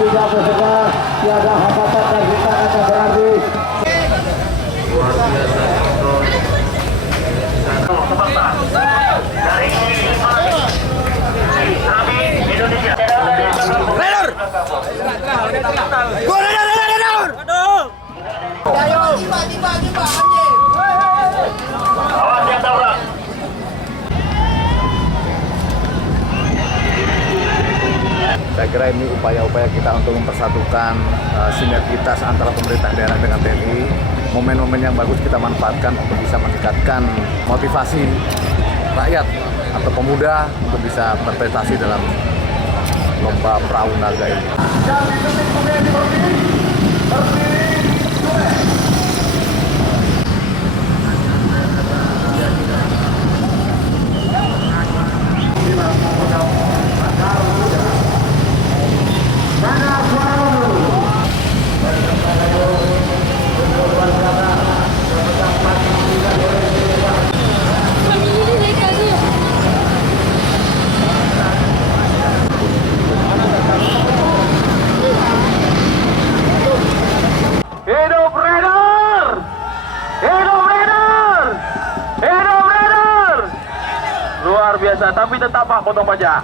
tidak bersedia, tiada hambatan dan kita akan berarti. Luar biasa kontrol. Dari Indonesia. Saya kira ini upaya-upaya kita untuk mempersatukan sinergitas antara pemerintah daerah dengan TNI. Momen-momen yang bagus kita manfaatkan untuk bisa meningkatkan motivasi rakyat atau pemuda untuk bisa berprestasi dalam lomba perahu naga ini. Hidup Raider! Hidup Raider! Hidup Raider! Luar biasa, tapi tetap Pak potong pajak.